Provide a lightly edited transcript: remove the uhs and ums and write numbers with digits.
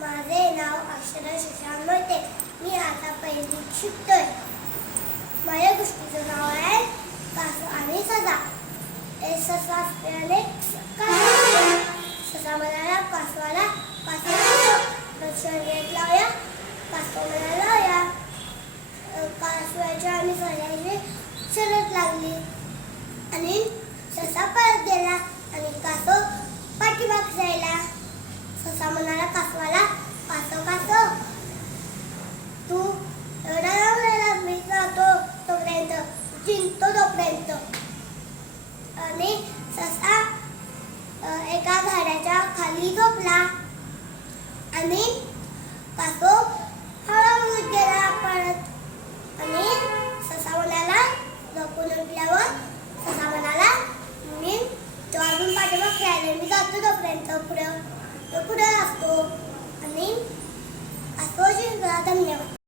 माझे नाव अक्षरा शशांक मोहिते. मी आता पहिलीत शिकतोय. माझ्या गोष्टीचं नाव आहे कासव आणि ससा. एक ससा असल्याने ससा म्हणाला कासवाला, शर्यत लावूया. कासव म्हणाला लावूया. कासवाच्या आणि ससाची शर्यत लागली आणि ससा पळत गेला आणि कासव पाठीमागे जायला. ससा म्हणाला कासवाला, कासव तू एवढा लांब राहिलास, मी जातो तोपर्यंत, जिंकतो तोपर्यंत. आणि ससा एका झाडाच्या खाली झोपला आणि कासव हळूहळू गेला पळत. आणि ससा म्हणाला, झोपून उठल्यावर ससा म्हणाला, मी तो अजून पाठीमागे राहिला, मी जातो तोपर्यंत पुढे असतो. आणि असतो. धन्यवाद.